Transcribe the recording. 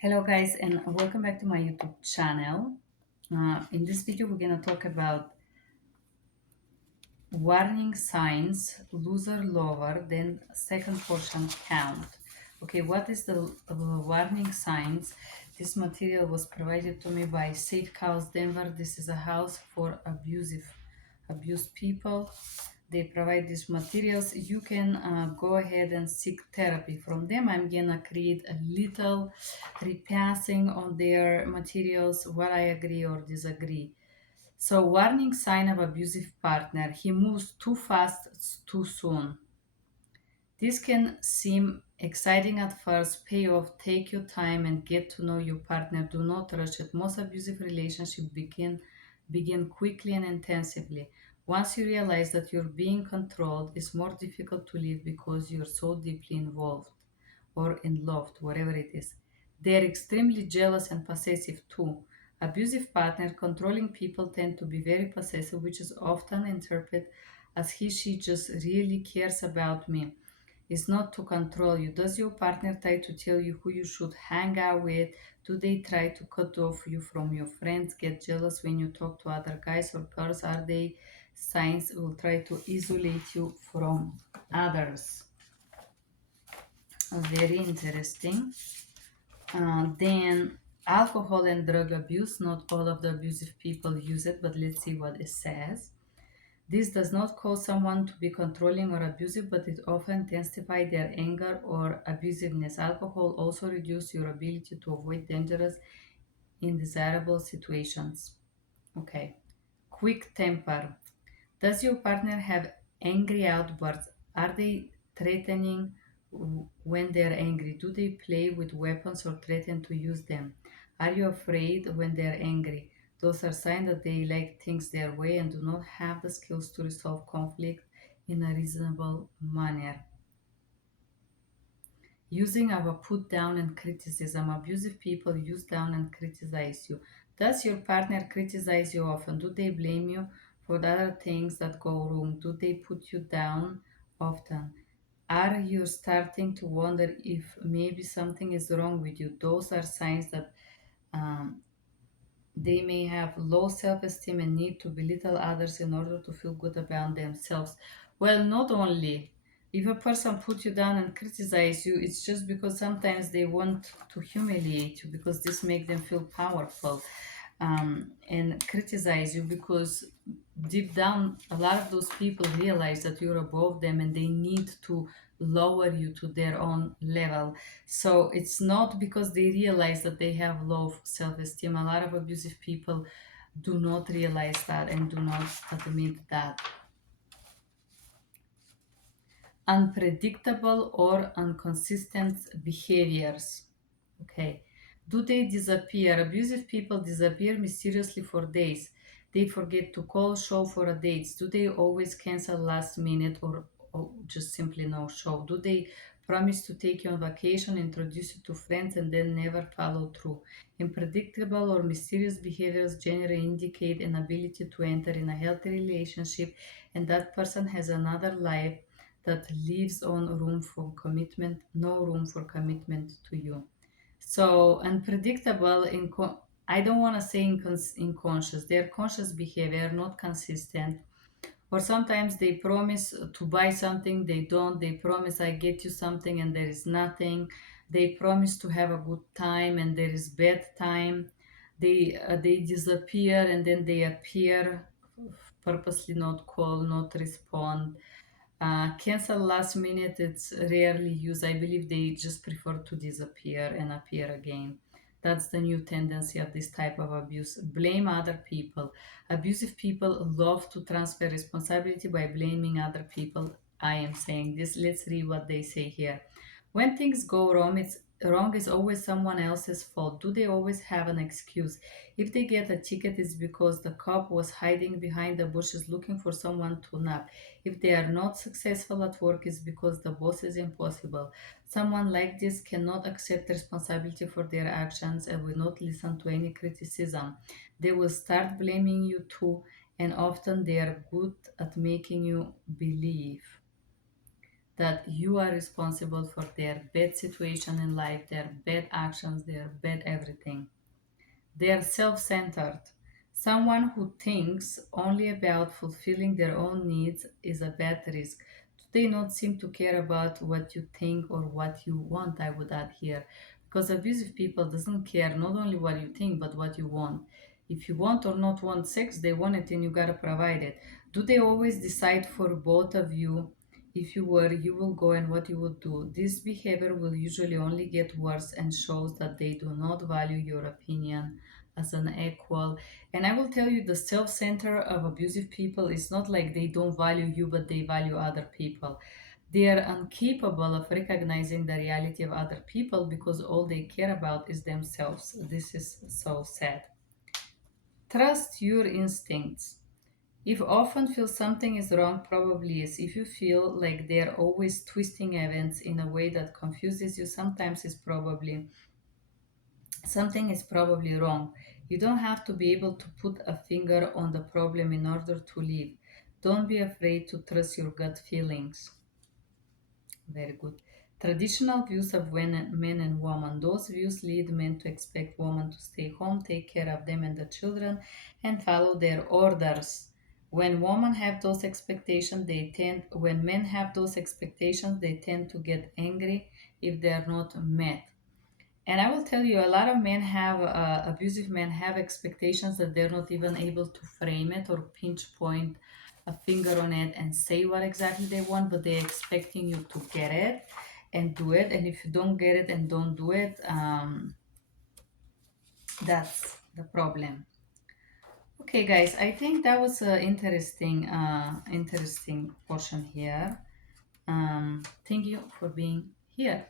Hello guys and welcome back to my YouTube channel. In this video we're going to talk about warning signs, loser lower, then second portion count. Okay, what is the warning signs? This material was provided to me by Safe House Denver. This is a house for abused people. They provide these materials. You can go ahead and seek therapy from them. I'm gonna create a little repassing on their materials, what I agree or disagree. So, warning sign of abusive partner. He moves too fast, too soon. This can seem exciting at first. Pay off, take your time and get to know your partner. Do not rush it. Most abusive relationships begin quickly and intensively. Once you realize that you're being controlled, it's more difficult to leave because you're so deeply involved or in love, whatever it is. They're extremely jealous and possessive too. Abusive partners, controlling people tend to be very possessive, which is often interpreted as she just really cares about me. It's not to control you. Does your partner try to tell you who you should hang out with? Do they try to cut off you from your friends? Get jealous when you talk to other guys or girls? Are they signs will try to isolate you from others? Very interesting. Then alcohol and drug abuse. Not all of the abusive people use it, but let's see what it says. This does not cause someone to be controlling or abusive, but it often intensifies their anger or abusiveness. Alcohol also reduces your ability to avoid dangerous, undesirable situations. Okay. Quick temper. Does your partner have angry outbursts? Are they threatening when they're angry? Do they play with weapons or threaten to use them? Are you afraid when they're angry? Those are signs that they like things their way and do not have the skills to resolve conflict in a reasonable manner. Using our put down and criticism. Abusive people use down and criticize you. Does your partner criticize you often? Do they blame you for the other things that go wrong? Do they put you down often? Are you starting to wonder if maybe something is wrong with you? Those are signs that um, they may have low self esteem and need to belittle others in order to feel good about themselves. Well, not only if a person puts you down and criticize you, it's just because sometimes they want to humiliate you because this makes them feel powerful, and criticize you because deep down a lot of those people realize that you're above them and they need to lower you to their own level. So it's not because they realize that they have low self-esteem. A lot of abusive people do not realize that and do not admit that. Unpredictable or inconsistent behaviors. Okay. Do they disappear? Abusive people disappear mysteriously for days. They forget to call, show for a dates. Do they always cancel last minute or just simply no show? Do they promise to take you on vacation, introduce you to friends, and then never follow through? Unpredictable or mysterious behaviors generally indicate an ability to enter in a healthy relationship, and that person has another life that leaves on room for commitment, no room for commitment to you. So unpredictable, I don't want to say unconscious. They're conscious behavior, not consistent. Or sometimes they promise to buy something, they don't. They promise I get you something and there is nothing. They promise to have a good time and there is bad time. They disappear and then they appear, purposely not call, not respond. Cancel last minute, it's rarely used. I believe they just prefer to disappear and appear again. That's the new tendency of this type of abuse. Blame other people. Abusive people love to transfer responsibility by blaming other people. I am saying this. Let's read what they say here. When things go wrong, it's wrong is always someone else's fault. Do they always have an excuse? If they get a ticket, it's because the cop was hiding behind the bushes looking for someone to nap. If they are not successful at work, it's because the boss is impossible. Someone like this cannot accept responsibility for their actions and will not listen to any criticism. They will start blaming you too, and often they are good at making you believe that you are responsible for their bad situation in life, their bad actions, their bad everything. They are self centered. Someone who thinks only about fulfilling their own needs is a bad risk. Do they not seem to care about what you think or what you want? I would add here. Because abusive people doesn't care not only what you think but what you want. If you want or not want sex, they want it and you gotta provide it. Do they always decide for both of you? If you were, you will go and what you will do. This behavior will usually only get worse and shows that they do not value your opinion as an equal. And I will tell you, the self center of abusive people is not like they don't value you, but they value other people. They are incapable of recognizing the reality of other people because all they care about is themselves. This is so sad. Trust your instincts. If often feel something is wrong, probably is. If you feel like they're always twisting events in a way that confuses you, something is probably wrong. You don't have to be able to put a finger on the problem in order to live. Don't be afraid to trust your gut feelings. Very good. Traditional views of men and women. Those views lead men to expect women to stay home, take care of them and the children, and follow their orders. When men have those expectations, they tend to get angry if they are not met. And I will tell you, a lot of men have, abusive men have expectations that they're not even able to frame it or pinch point a finger on it and say what exactly they want, but they're expecting you to get it and do it. And if you don't get it and don't do it, that's the problem. Okay, guys, I think that was an interesting portion here. Thank you for being here.